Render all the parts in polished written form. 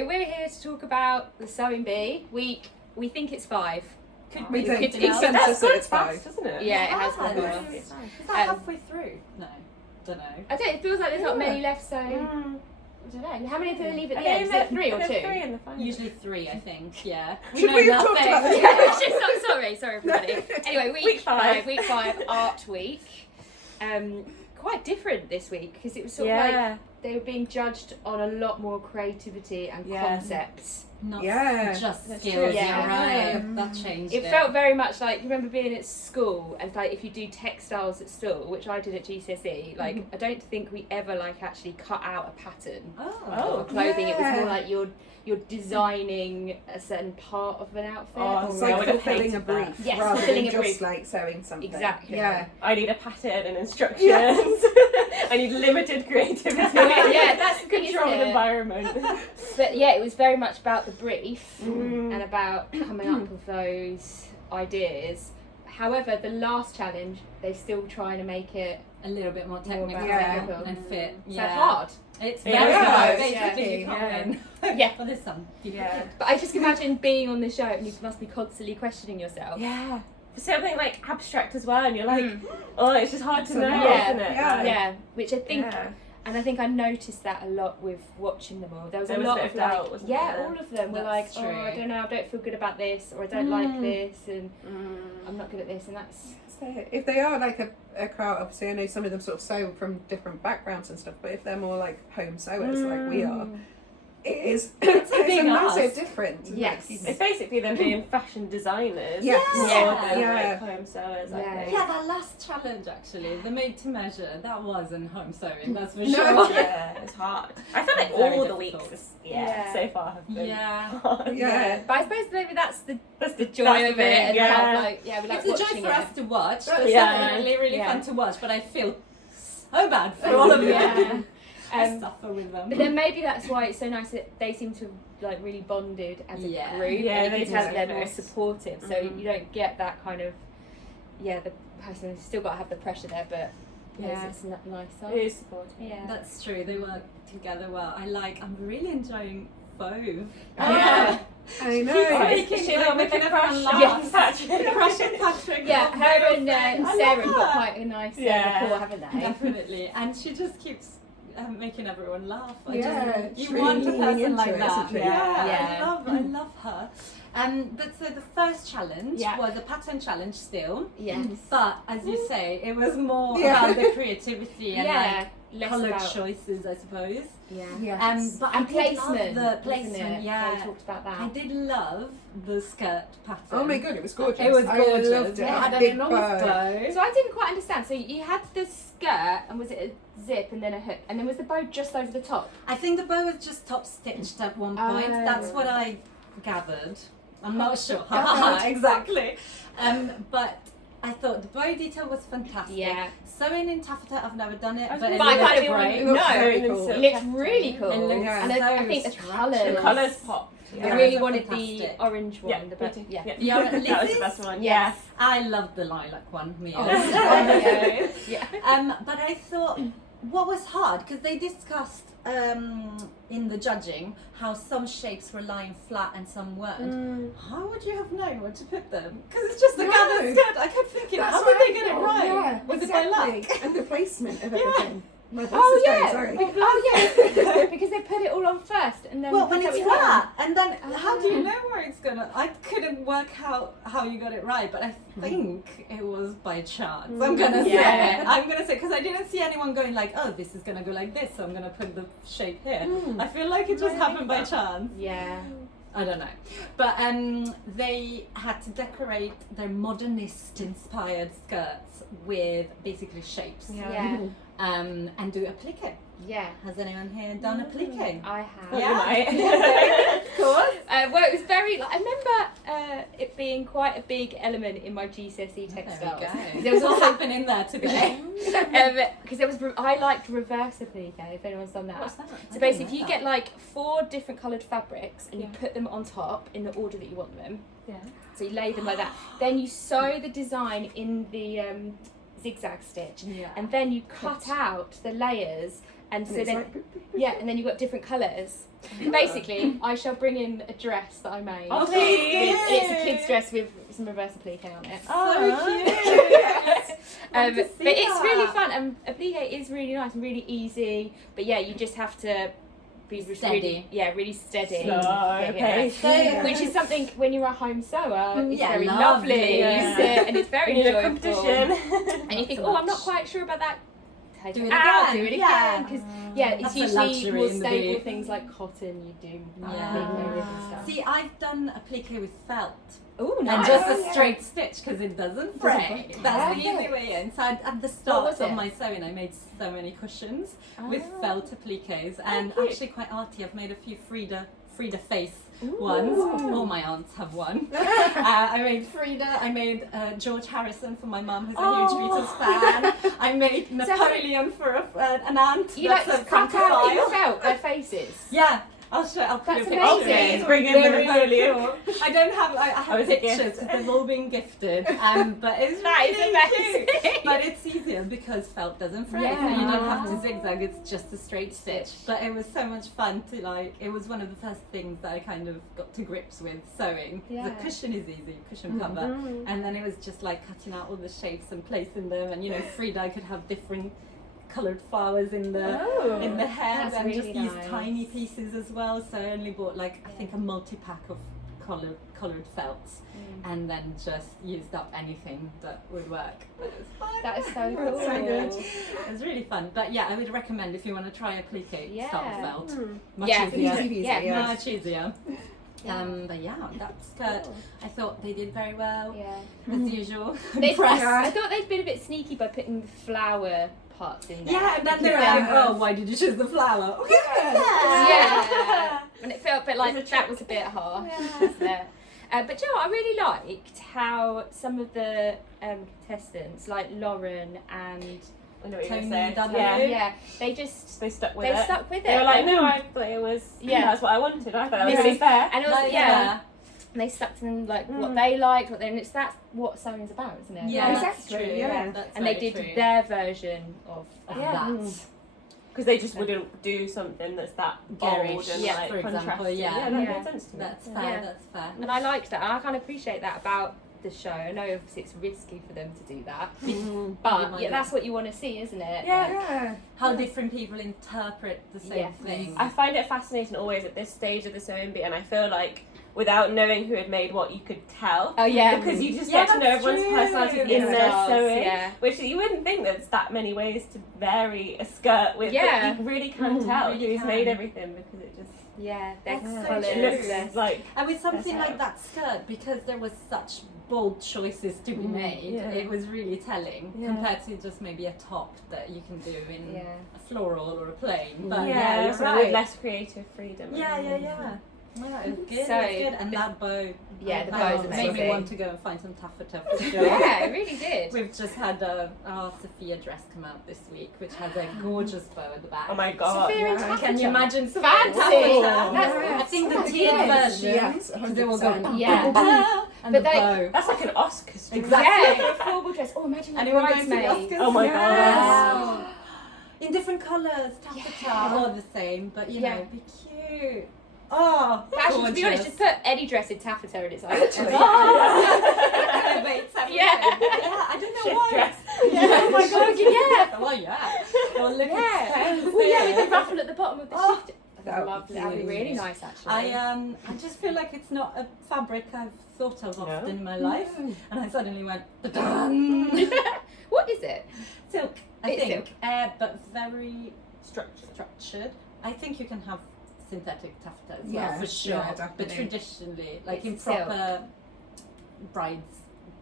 we're here to talk about the Sewing Bee. We think it's 5. We think it's 5, doesn't it? Yeah, it has gone Is well. that halfway through? No, don't know. I don't. It feels like there's not many left, so I don't know. How many do they leave at the end? Is it 3 or 2? 3 in the final. Usually 3, I think. Yeah. Should we have talked about this? Yeah, sorry everybody. Anyway, week 5, art week. Quite different this week because it was sort of like they were being judged on a lot more creativity and concepts. Not just That's skills. true. Right. That changed It felt very much like, you remember being at school and like if you do textiles at school, which I did at GCSE, like I don't think we ever like actually cut out a pattern for clothing. It was more like you're designing a certain part of an outfit. It's like fulfilling a brief rather fulfilling than a brief. just like sewing something. Exactly. Yeah. I need a pattern and instructions. I need limited creativity. That's the thing, controlled isn't it? environment. But yeah, it was very much about the brief and about coming up with those ideas. However, the last challenge, they're still trying to make it a little bit more technical and fit. so hard. It's Yeah. very Yeah. basically Yeah. Well, there's some. Yeah. But I just imagine being on the show and you must be constantly questioning yourself. Yeah. For something like abstract as well, and you're like, it's just hard to know, Yeah. isn't it? Yeah, which I think, and I think I noticed that a lot lot watching them all. There was a lot of doubt, like, wasn't there? all of them were like, That's true. I don't know, I don't feel good about this, or I don't like this, and I'm not good at this, and that's. So if they are like a crowd, obviously I know some of them sort of sew from different backgrounds and stuff, but if they're more like home sewers like we are, it's a big massive ask. difference. Yes. It's basically them being fashion designers. Yes. More than Yeah. like home sewers, I think. Yeah, that last challenge actually, the made to measure, that wasn't home sewing, that's for No. sure. Yeah, it's hard. I feel like Very all the difficult. weeks so far have been hard. Yeah. But I suppose maybe that's the joy That's of the it, thing, and yeah. kind of like, we like It's a joy watching for it. us to watch. That's It's yeah. definitely really Yeah. fun to watch, but I feel so bad for all of you. Yeah. I suffer with them. But then maybe that's why it's so nice that they seem to have like really bonded as a group. Yeah, and they you can tell do. that they're more supportive. So you don't get that kind of the person has still got to have the pressure there, but it's a nice side. It is supportive. Yeah. That's true, they work together well. I'm really enjoying both. Yeah. I know. Making everyone laugh. Yes. Crush and Patrick. Yeah, are her very and I Sarah love have got her. quite a nice rapport, haven't they? Definitely, and she just keeps making everyone laugh. You You want a really person into like it, that. isn't she? Yeah. I love her. But so the first challenge was a pattern challenge still. Yes. But as you say, it was more Yeah. about the creativity and less colour about choices, I suppose. Yeah. Yes. But And I did placement. love the placement. Wasn't it? Yeah. They talked about that. I did love the skirt pattern. Oh my god, it was gorgeous. It was I gorgeous. loved it. It had Big an enormous bow. bow. So I didn't quite understand. So you had the skirt, and was it a zip and then a hook, and then was the bow just over the top? I think the bow was just top stitched at one point. Oh. That's what I gathered. I'm not sure. Gathered. Exactly. But I thought the bow detail was fantastic. Yeah. Sewing in taffeta, I've never done it, I was but gonna it But I looks kind of great. It looks no, very It cool. it looks really cool. It looks Yeah. And I think the so colours. The colours popped. I Yeah. really They're wanted fantastic. the orange one. Yeah, the me black, too. yeah. Yeah, That was the Lizzie's? best one. Yes. I love the lilac one, Mia. Oh, yeah. But I thought what was hard, because they discussed in the judging how some shapes were lying flat and some weren't. How would you have known where to put them? Because it's just a No. gathered skirt. I kept thinking, That's how what did they I get it thought, right? Yeah, Was it by exactly. luck? And the placement of Yeah. everything. My Oh boss is yeah. going, sorry. Oh yeah. Because they put it all on first, and then Well, when it's flat, and then how do you Ah. know where it's gonna? I couldn't work out how you got it right, but I think it was by chance. I'm gonna say because I didn't see anyone going like, oh, this is gonna go like this, so I'm gonna put the shape here. I feel like it just happened by chance. Yeah. I don't know, but they had to decorate their modernist inspired skirts with basically shapes. Yeah. And do applique. Yeah. Has anyone here done applique? I have. Yeah. Of course. Well, it was very. I remember it being quite a big element in my GCSE textiles. There was what's happening there today. Because there was. I liked reverse applique. If anyone's done that. What's that? So basically, if you get like 4 different coloured fabrics and you put them on top in the order that you want them. Yeah. So you lay them like that. Then you sew the design in the zigzag stitch, and then you cut out the layers And so it's then, like, yeah, and then you've got different colours. Basically, I shall bring in a dress that I made. Oh, please. It's a kid's dress with some reverse applique on it. So cute. But it's really fun, and applique is really nice and really easy. But yeah, you just have to be Steady. really steady. Slow Getting it pace. right. So- Which is something when you're a home sewer, it's Yeah, very lovely. lovely. Yeah. You sit and it's very You need a enjoyable. competition. And you think, so oh, I'm not much. quite sure about that. Take Do it it out, again. do it Yeah. again. Because it's That's a usually luxury more in the stable booth. things like cotton you do. Yeah. applique with and stuff. See, I've done applique with felt. Ooh, And nice. just Oh, a yeah. straight stitch because it doesn't break. That's the easy way in. So at the start was of it? my sewing, I made so many cushions with Ah. felt appliques, and cute. actually quite arty. I've made a few Frida face Ooh. ones. All my aunts have one. I made Frida. I made George Harrison for my mum, who's a huge Beatles fan. I made Napoleon for an aunt. You that's like a cut out in file. felt their faces. Yeah. I'll put That's a picture. amazing. Please bring in the Very, very Napoleon. cool. I don't have. I have it's a pictures gift. because they've all been gifted. But it's That is really amazing. cute. But it's easier because felt doesn't fray, so you don't have to zigzag. It's just a straight stitch. But it was so much fun to like. It was one of the first things that I kind of got to grips with sewing. Yeah. The cushion is easy, cushion cover, and then it was just like cutting out all the shapes and placing them. And Frida could have different coloured flowers in the hair, that's and really just these nice. tiny pieces as well. So I only bought like I think a multi-pack of coloured felts, and then just used up anything that would work. But it was fun. That is so cool. That's so good. It was really fun. But yeah, I would recommend if you want to try applique style felt. Much Yeah. easier. Easy peasy, yeah. Much easier. But yeah, that skirt, I thought they did very well, Yeah. as usual. They, Impressed. I thought they'd been a bit sneaky by putting the flower parts in there. Yeah, and then they were Because, like, oh, why did you choose the flower? Okay, yeah. And it felt a bit like that was a bit harsh. wasn't it? But you know what, I really liked how some of the contestants, like Lauren and I know what you're Tony going to say. W. Yeah. they just They stuck with they it. stuck with it. They were like, no, I thought it was, that's what I wanted. I thought it was Yeah. really fair. And also, Like, yeah. And they stuck to them like what they liked, and that's what sewing's about, isn't it? Yeah, Like, that's true. Exactly, yeah. That's and they very did true. their version of that. Because they just wouldn't do something that's that bold Garish, and yeah, like for example, contrasting. yeah. That Yeah. made sense to me. That's fair, Yeah. that's fair. And I liked that, and I kind of appreciate that about the show. I know obviously it's risky for them to do that, but yeah, that's what you want to see, isn't it? Yeah. Like, Yeah. How different people interpret the same Yes. thing. I find it fascinating always at this stage of the sewing bee, and I feel like without knowing who had made what, you could tell. oh yeah, Because you just Yeah, get to know that's everyone's true. personality in Yeah. their Styles, sewing. yeah. Which you wouldn't think there's that many ways to vary a skirt with, Yeah. but you really can tell really who's can. made everything because it just yeah, their That's so colours, true. their- looks like And with something That's like that skirt, because there was such bold choices to be made, Yeah. it was really telling Yeah. compared to just maybe a top that you can do in Yeah. a floral or a plain. But yeah, you're something right. with less creative freedom. Yeah, yeah, yeah. Yeah, it was good. So, it was good. And that bow. Yeah, the that bow's made me amazing. want to go and find some taffeta for sure. Yeah, it really did. We've just had our Sophia dress come out this week, which has a gorgeous bow at the back. Oh my god. Sophia and Yeah. taffeta. Can you imagine Sophia Fancy. taffeta? That's- I think the That's tiered good. version. Yes, Because they will go 100%. Yeah. and But the they- bow. That's like an Oscar stream. Exactly. Yeah, for a formal dress. Oh, imagine the Anyone going to the bridesmaids. Oscars? Oh my god. Wow. In different colours, taffeta, Yeah. all the same, but you Yeah. know, be cute. Oh, Actually, to be honest, just put any dress in taffeta and it's like. Elevates everything. Yeah. I don't know Shift why. dress. Yeah. Oh my god, Yeah. Well, yeah. Well, look Yeah. expensive. Oh yeah, with the ruffle at the bottom of the Oh, shift. that Lovely. would That'd be be really really nice, actually. I just feel like it's not a fabric I've thought of often in my life, and I suddenly went, "Da-dun." What is it? Silk, I It's think, silk. but very Structured. I think you can have synthetic taffeta as well, Yeah, for sure. yeah, but definitely. traditionally, like It's in silk. proper brides,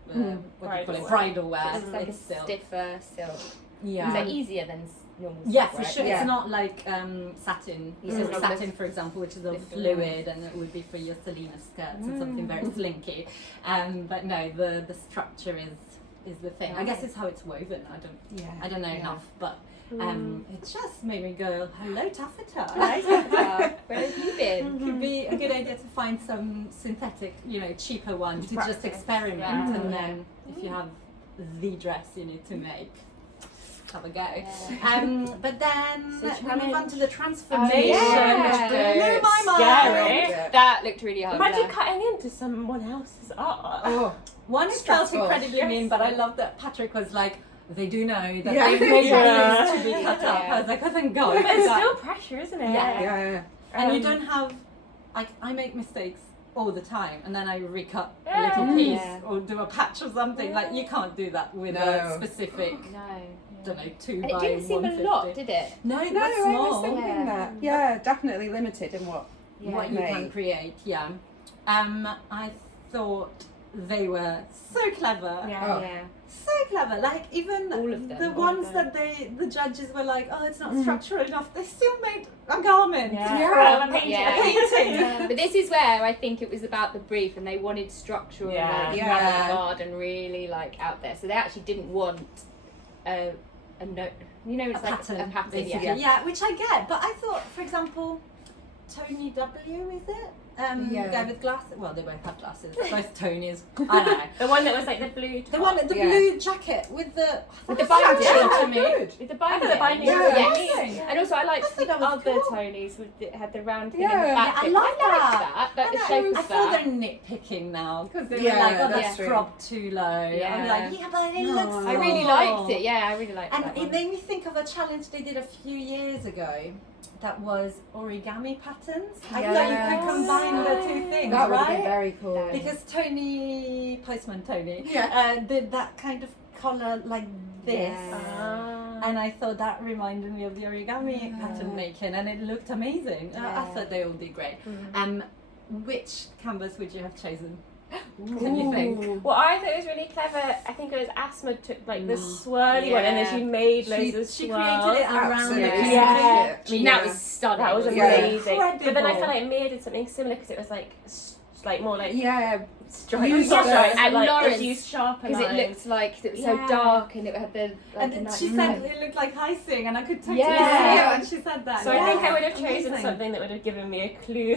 what do you call Bridal it? wear. Bridal wear. It's like a silk. stiffer silk. Yeah. So easier than normal silk, Yeah, for right? sure. Yeah. It's not like satin. Yeah. Silk It's not satin, this for example, which is all little fluid, and it would be for your Selena skirts and something very slinky. But no, the structure is the thing. I guess it's how it's woven. I don't know enough, but it just made me go, hello taffeta. Where have you been? Could be a good idea to find some synthetic, cheaper one to just Practice. experiment, Yeah. and then if you have the dress you need to make, have a go. Yeah. But then So we move on to the transformation, yeah. which blew my mind. Scary. Yeah. That looked really hard. Imagine there. cutting into someone else's art. Oh, One, it felt Stressful. incredibly mean, but I love that Patrick was like, they do know that Yeah. they've made Yeah. these to be cut up. Yeah. I was like, oh, thank God. But it's because still pressure, isn't it? Yeah. yeah. and you Um, don't have, like, I make mistakes all the time, and then I recut a Yeah. little piece Yeah. or do a patch or something. Like, you can't do that with a No. specific, No. don't know, 2 And by it didn't seem 150. a lot, did it? No, it No, was I small. was thinking Yeah. that. Yeah, definitely limited in what. What you can Made. create, yeah. I thought they were so clever. Yeah. Oh. Yeah. So clever. Like, even All of them, the all of ones them. that the judges were like, oh, it's not structural enough, they still made a garment. Yeah. Painting. Yeah. Painting. But this is where I think it was about the brief, and they wanted structural, Yeah. like Yeah. avant-garde and really like out there. So they actually didn't want a note. You know, it's A like pattern, a pattern. basically. Yeah. Yeah, which I get. But I thought, for example, Tony W, is it? Yeah. Guy with glasses. Well, they both have glasses. Both Tonys. I know. The one that was like the blue top. The one, the Yeah. blue jacket with the binding. to me. With the I binding. thought the binding Yeah. was Yes. amazing. And also, I liked I thought the that was other cool. Tonys that had the round thing Yeah. in the back. Yeah, I bit. love liked that. that. The I shape know. of I feel that. they're nitpicking now because they Yeah, were like, oh, that's that's true. cropped too low. Yeah. I'm like, yeah, but it looks cool. I really liked it. Yeah, I really liked And that it one. made me think of a challenge they did a few years ago that was origami patterns. I thought you Yes. could combine the two things, That would have right? been very cool. Because Postman Tony, Yeah. did that kind of color like this. Ah. And I thought that reminded me of the origami pattern making, and it looked amazing. I Yeah. thought they all did great. Mm. Which canvas would you have chosen? Can you think? Well, I thought it was really clever. I think it was Asma took like the swirly one, and then she made loads of She swirls. created it around Absolutely. the Yeah. I mean, that was stunning. That was wasn't it? amazing. But then I Incredible. felt like Mia did something similar because it was like more like Yeah, stripes, Used not the- stripes, and but like Lawrence, it's used sharper Because it lines. looked like it was so Yeah. dark and it had the. Like And a then nice she said it looked like icing, and I could totally Yeah. see it when she said that. So I think I would have chosen Amazing. something that would have given me a clue.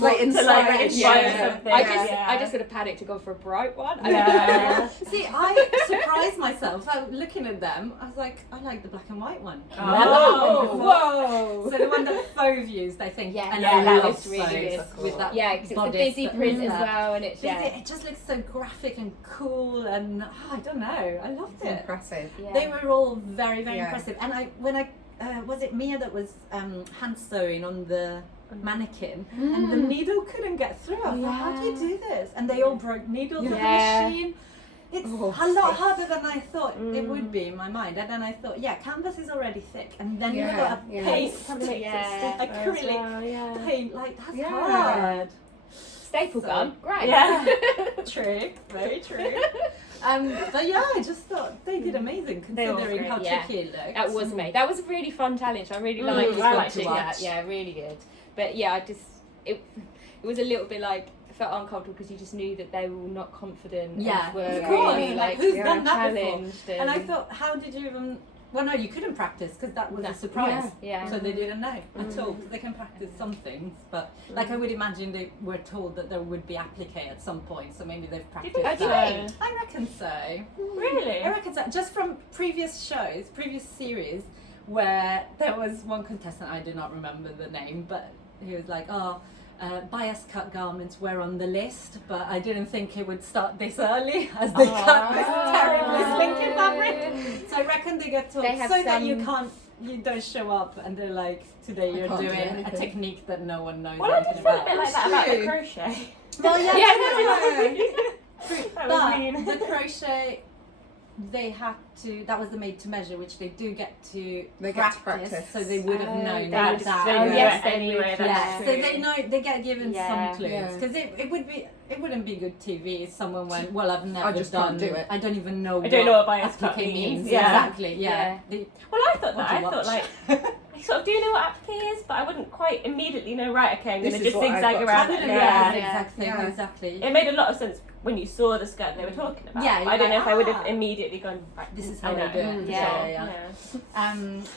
like to inspired. like inspire yeah. something. I just sort of panicked to go for a bright one. Yeah. See, I surprised myself. Looking at them, I was like, I like the black and white one. Oh. Never happened before. Whoa! So the one that Fauve used, I think, Yeah. and Yeah, I that love was really Fauve good. with that Yeah, because it's the bodice busy that print was as there. well, and it's But yeah. it just looks so graphic and cool, and I don't know, I loved it. Impressive. Yeah. They were all very, very Yeah. impressive. And when I was it Mia that was hand sewing on the mannequin, and the needle couldn't get through. I thought, how do you do this? And they all broke needles in the Yeah. machine. It's Oh, a lot so- harder than I thought it would be in my mind. And then I thought, yeah, canvas is already thick, and then you've Yeah, got a yeah. paint, Makes it Yeah. stiffer as acrylic well, yeah. paint, like that's Yeah. hard. Staple So- gun, great. Yeah. True, very true. But yeah, I just thought they did amazing They all considering great, how yeah. tricky it looked. That was amazing. That was a really fun challenge. I really liked I liked watching to that. watch. Yeah, really good. But yeah, it was a little bit like I felt uncomfortable because you just knew that they were all not confident. and Yeah, were of course. really, Like, like who's done that before? challenged. And I thought, how did you even? Well, no, you couldn't practice because that was No. a surprise. Yeah. So they didn't know at all. 'Cause they can practice some things, but like I would imagine they were told that there would be applique at some point, so maybe they've Do you practiced think that. so? I reckon so. Really? I reckon so. Just from previous shows, previous series, where there was one contestant, I do not remember the name, but he was like, bias cut garments were on the list, but I didn't think it would start this early as they cut this terribly slinky fabric. So I reckon they get told They have so that some- you don't show up and they're like, today you're can't do doing a anything. technique that no one knows Well, I anything did feel a about. bit like that about the True. crochet. Well, yeah, Yeah. That was but mean. the crochet, they had to. That was the made to measure, which they do get to They get to practice, practice. so they would have known they that. would have So known. yes, they anyway, would. that's Yeah, true. so they know they get given Yeah. some clues Yeah. because it wouldn't be good TV if someone went, well, I've never just done can't do it. I don't even know. I don't know what bias cut applique means. means. Yeah. Exactly. Yeah. Yeah. The- Well, I thought what that. do I you thought watch? like I sort of do know what applique is, but I wouldn't quite immediately know. Right, okay, I'm This going to is just what I've zigzag got to around. I it. wouldn't Yeah. know Yeah. exactly. Yeah. Exactly. It made a lot of sense when you saw the skirt they were talking about. Yeah, but I don't know you're if I would have like, immediately gone. Right, This is I how know. they do it. Mm, Yeah. yeah.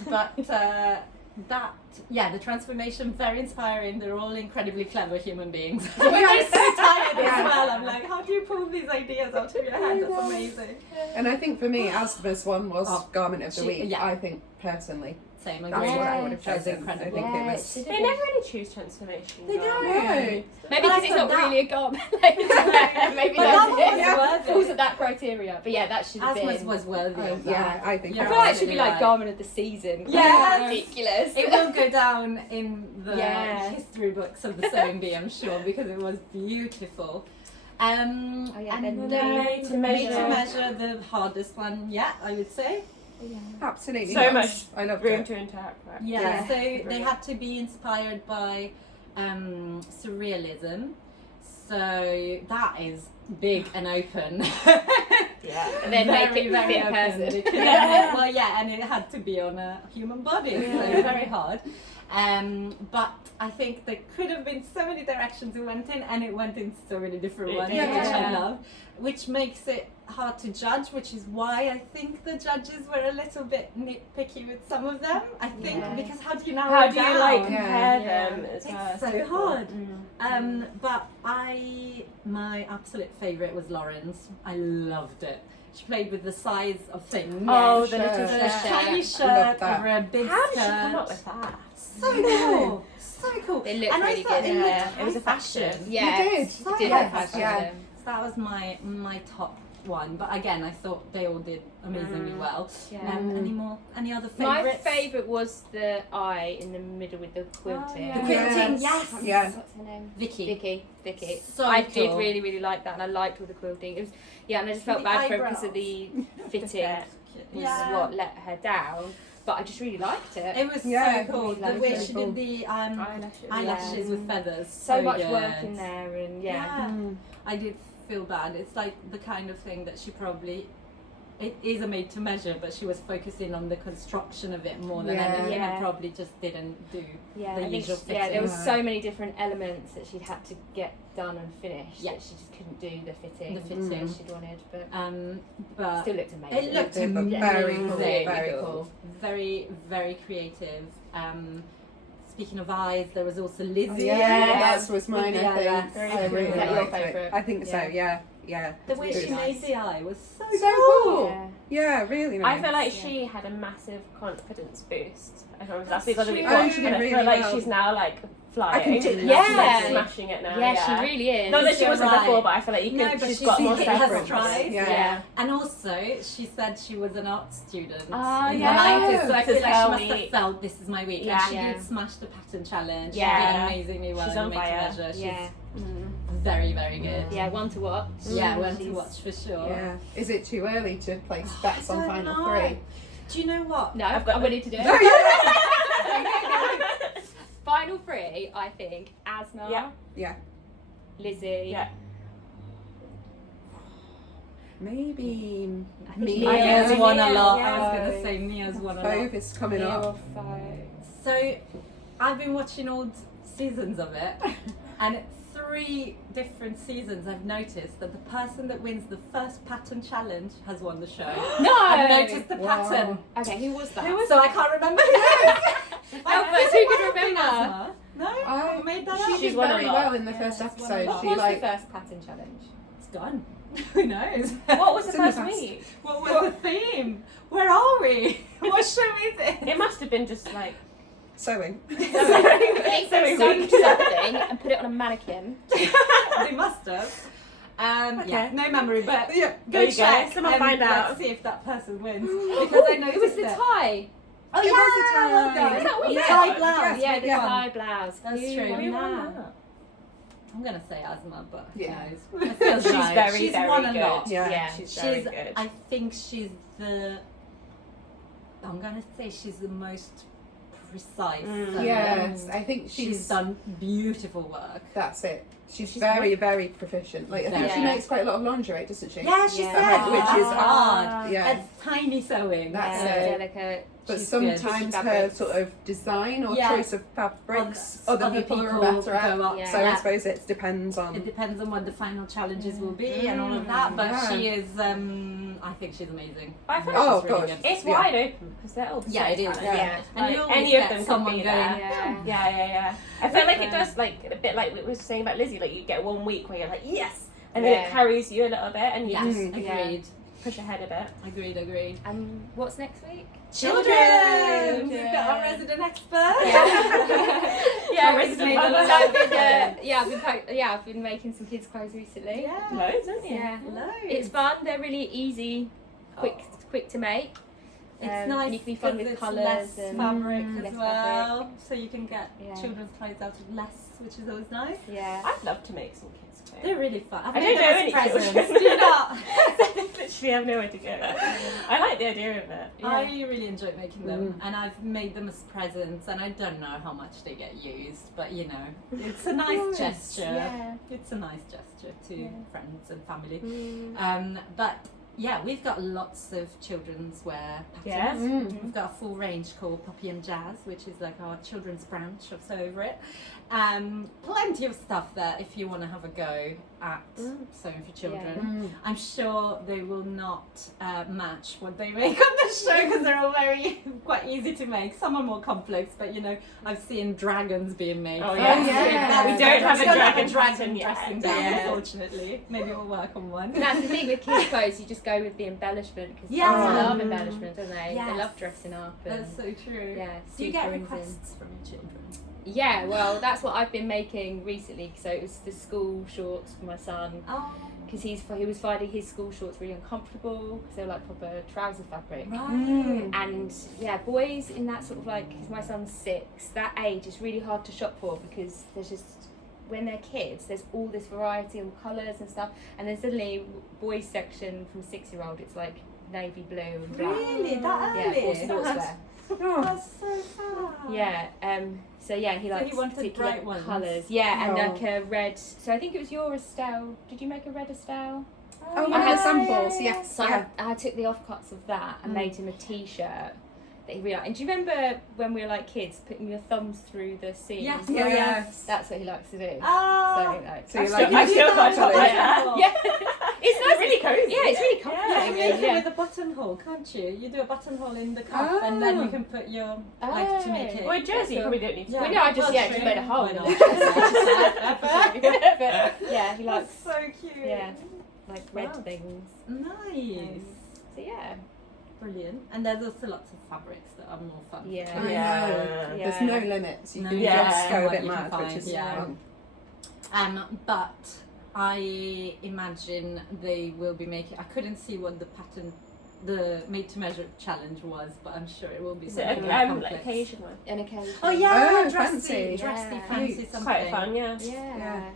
But the transformation, very inspiring. They're all incredibly clever human beings. When they're so tired as well, I'm like, how do you pull these ideas out of your head? That's amazing. And I think for me, Asma's one was Garment of the Week. Yeah. I think personally, Same. that's what I would have That was chosen. I incredible. think it was. They never really choose transformation. They though. don't. No. Maybe But because I it's thought not that- really a garment. Like, maybe But that that's one it. was worth Falls it. at that criteria. But yeah, that should have Asma's been. was worthy of that. Yeah, I think. I You're feel like it should be absolutely like right. garment of the season. Yes. Ridiculous. It will go down in the Yeah. history books of the sewing bee, I'm sure, because it was beautiful. Oh, yeah, and then then made to made to measure. measure, the hardest one yet, I would say. Absolutely. So not. much I loved room it. to interpret. Yeah, Yeah. so they had to be inspired by Surrealism. So that is big and open. Yeah. And then make it very fit a open. person. Yeah, well, yeah, and it had to be on a human body, so very hard. But I think there could have been so many directions it went in, and it went in so many different ones, Yeah. which I love, which makes it hard to judge, which is why I think the judges were a little bit nitpicky with some of them. I think Yeah. because how do you narrow How it do you down? like Yeah. compare Yeah. them as well? It's so hard. Mm. But my absolute favourite was Lauren's. I loved it. She played with the size of things. Oh, the Shirt. little The shirt. tiny Love shirt that. over a big How skirt. did she come up with that? So cool, so cool. It looked and really I thought good. it Yeah. looked It was a high fashion. Yeah. You did. It did Yes, have yeah. fashion. So that was my top one. But again, I thought they all did amazingly well. Yeah. Any other My favourites? favourite was the eye in the middle with the quilting. yeah. The quilting, yes. Yeah. What's her name? Vicky. Vicky. So I did cool. really, really like that, and I liked all the quilting. It was, and I just felt The bad for her because of eyebrows. the fitting was Yeah. what let her down. But I just really liked it. It was Yeah, so cool. really The loved way it. she did the Eyelashes. eyelashes with feathers. So much good. work in there, and yeah. I did feel bad. It's like the kind of thing that she probably, it is a made to measure, but she was focusing on the construction of it more than Yeah. anything, Yeah. and probably just didn't do Yeah, the I think usual there fitting. was so many different elements that she'd had to get done and finished Yeah. that she just couldn't do the fitting. The fitting. that she'd wanted, but But still looked amazing. it looked They look very cool. Really Very cool. cool. very, very creative. Speaking of eyes, there was also Lizzie. Oh, yeah, Yeah. that was mine. Yeah, I think. that's very I cool. really Is that your liked it. favourite? I think so. Yeah. The way It she was made nice. the eye was so, So cool. Yeah. Yeah, really nice. I feel like Yeah. she had a massive confidence boost. I don't know if That's that's because of the true. coach, Oh, she but did I feel really like well. she's now like I flying. can do She's that. like Yeah. smashing it now. Yeah, she really is. Not that she You're wasn't right. before, but I feel like you No, can. but She's she's got more hit her self-confidence. stride. Yeah. And also, she said she was an art student Ah, in yeah. the 90s, so I feel This is like she her must have week. felt this is my week. Yeah. And she Yeah. did smash the pattern challenge. Yeah. She did amazingly well She's in on Made to fire. Measure. She's Yeah. very, very good. Yeah, one to watch. Yeah, one to She's- watch for sure. Yeah. Is it too early to place bets I on don't final know. three? Do you know what? No, I've got I'm the- ready to do No, it. Final three, I think, Asma, Yeah. Yeah. Lizzie, Yeah. Maybe I think Mia. Mia's Mia. won a lot. Yeah. I was going to say Mia's won a lot. Both is coming Mia up. or Five. So, I've been watching old seasons of it, and 3 different seasons I've noticed that the person that wins the first pattern challenge has won the show. No! I've noticed the Wow. pattern. Okay, who was that? So I can't remember who it is. Help I us, think who it could might have been remember? Asma. No? I- I made that She up. did won a very lot. well in the Yeah, first she's won a episode. lot. What She was like the first pattern challenge? It's gone. Who knows? What was the It's in the first past. week? What was the theme? Where are we? What show is it? It must have been just like. sewing. I think they sewed something and put it on a mannequin. They must have. Yeah, Okay. no memory, but Yeah. go There you go. check. Someone and find let's out. see if that person wins. Because I noticed It was the it. tie. Oh It yeah, was the tie. well done. Was that what The you tie said? blouse. Yeah, the yeah. tie blouse. That's Who true. won Who won that? that? I'm gonna say Asma, but Yeah. who knows? It feels She's right. very, She's very won a good. lot. Yeah. She's very She's. good. I think she's the. I'm gonna say she's the most precise. sewer. Yes, I think She's done beautiful work. That's it. She's She's very, very proficient. Like I think she Yeah. makes quite a lot of lingerie, doesn't she? Yeah, she Yeah. said, Which is hard. Yeah. It's tiny sewing. That's Yeah, it. delicate. But She's good. sometimes her Fabrics. sort of design or Yeah. choice of fabrics, other people are go better at. up. Yeah. So I suppose it depends on. It depends on what the final challenges will be and all of that. But Yeah. she is, I think she's amazing. I feel Oh, she's really God. good. It's Yeah. wide open because they're all Yeah, so it is. talented. Yeah. And Like, you always any of get them someone could be going, there. Yeah. I feel like it does, like, a bit like we were saying about Lizzie, like you get 1 week where you're like, yes! And then Yeah. it carries you a little bit and you Yes, just agreed. push ahead a bit. Agreed. And what's next week? Children! We've got our resident expert. Yeah, Tori's resident made a mother. lot. So I've been making some kids' clothes recently. Yeah. Loads, haven't you? Yeah. Loads. It's fun. They're really easy, quick to make. It's and nice you can be fun because with it's colours less and fabric as less well, fabric. so you can get Yeah. children's clothes out of less, which is always nice. Yeah. I'd love to make some kids' clothes. They're really fun. I've I made don't know them any as presents. children. Do not. Literally have nowhere to go. I like the idea of it. Yeah. I really enjoy making them, and I've made them as presents, and I don't know how much they get used, but you know, it's a nice gesture. Yeah. It's a nice gesture to friends and family. Mm. But yeah, we've got lots of children's wear Yeah. patterns. We've got a full range called Poppy and Jazz, which is like our children's branch of So Over It. Plenty of stuff there if you want to have a go at sewing for children. I'm sure they will not match what they make on the show because they're all quite easy to make. Some are more complex, but you know, I've seen dragons being made. Oh, yeah. yeah. We don't have a dragon pattern yet. dressing down, Yeah. unfortunately. Maybe we'll work on one. And that's the thing with kids' clothes, you just go with the embellishment because Yeah. kids love embellishment, don't they? Yes. They love dressing up. And, That's so true. yeah, Do you get sequins and- requests from your children? Yeah, well, that's what I've been making recently. So it was the school shorts for my son Oh, because he was finding his school shorts really uncomfortable because they're like proper trouser fabric. right. And yeah, boys in that sort of like, because my son's 6, that age is really hard to shop for because there's just, when they're kids, there's all this variety of colours and stuff, and then suddenly boys section from 6-year-old, it's like navy blue and black. Really? That Yeah, early? or sportswear. That's so fun. Yeah. So yeah, he likes he wanted particular bright ones. colours. Yeah, and Oh. like a red. So I think it was your Estelle. Did you make a red Estelle? Oh, I had samples, yes. So Yeah. I took the offcuts of that and made him a T-shirt that he really liked. And do you remember when we were like kids, putting your thumbs through the seams? Yes. Yes. That's what he likes to do. Oh, So like, So you're like, I still got colours. that. yeah, it's nice. really cozy. Yeah, it's really you comforting. can make it Yeah. with a buttonhole, can't you? You do a buttonhole in the cuff, and then you can put your like to make it. Or a jersey, you probably don't need to. Well, no, I just Well, just true. made a hole. Why in not? it. But yeah, he likes That's so cute. yeah, like red Wow. things. Nice. So yeah. Brilliant. And there's also lots of fabrics that are more fun. Yeah. I Yeah. know. Yeah. There's no limits. You No can limits just on go a what bit you can mad, which find, is yeah. fun. But I imagine they will be making. I couldn't see what the pattern, the made to measure challenge was, but I'm sure it will be Is it something a complex. like Asian one? An occasion. Oh yeah, Oh, dressy, fancy. dressy, Yeah. fancy Cute. something. Quite fun, yeah. Yeah.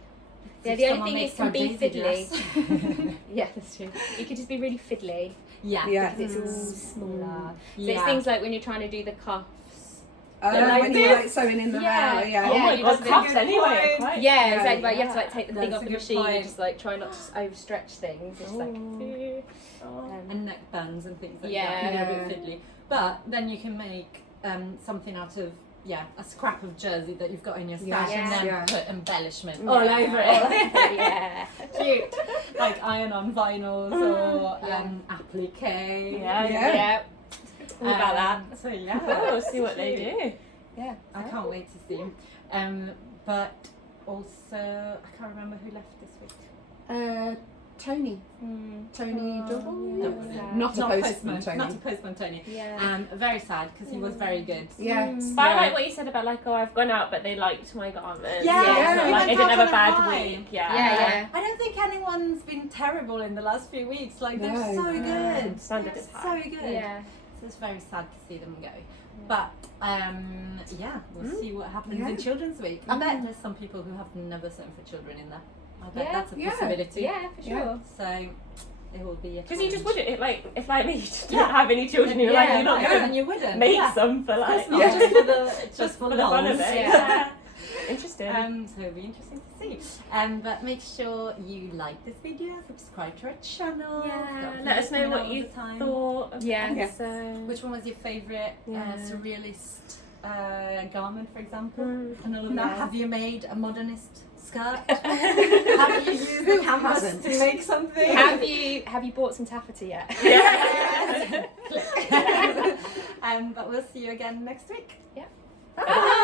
If Yeah, the only someone thing makes is can my be Daisy fiddly. dress. Yeah, that's true. You could just be really fiddly Yeah. Yeah. because it's all smaller. So Yeah. it's things like when you're trying to do the cuffs. When like you're this. like sewing in the Yeah. hair, yeah. Oh my you god, just think cuffs good anyway. point. Quite. Yeah, Yeah. exactly. But you have to like take the thing That's off a the good machine and point. just like try not to overstretch things. It's like And neck bands and things like Yeah. that. And they're a bit fiddly. But then you can make something out of a scrap of jersey that you've got in your stash, Yes. and then Yeah. put embellishment Yeah. all over it. Yeah. Cute. Like iron-on vinyls or Yeah. applique. Yeah. Yeah. Yeah. All about that. So yeah, Oh, see what they do. Yeah. I can't wait to see. But also, I can't remember who left this week. Tony. Tony Double? yeah. Not a postman, Tony. Not a postman, Tony. Yeah. Very sad because he was very good. Yes. But I like what you said about like, oh, I've gone out, but they liked my garments. Yeah, it's not we like I went didn't out have a on a bad high. week. Yeah. I don't think anyone's been terrible in the last few weeks. Like they're No. so good. Standard They're is high. so good. Yeah. So it's very sad to see them go. But we'll see what happens in Yeah. Children's Week. I bet there's some people who have never sewn for children in there. I bet Yeah. that's a Yeah. possibility. Yeah, for sure. So it will be a Because you just challenge. wouldn't, if like me, you just Yeah. didn't have any children, you're like, you're not yeah, going and you wouldn't to make yeah. some for Of like, course not, Yeah. just for the the fun of lols. it. Yeah. Interesting. So it'll be interesting to see. But make sure you like this video, subscribe to our channel. Yeah. Got Let us videos know coming what out all you the time. thought of the Yeah. episode. Which one was your favourite surrealist garment, for example? And all of that. Yeah. Have you made a modernist skirt? Have you used the canvas hasn't? to make something? Have you bought some taffeta yet? Yes. Click. But we'll see you again next week. Yeah. Bye.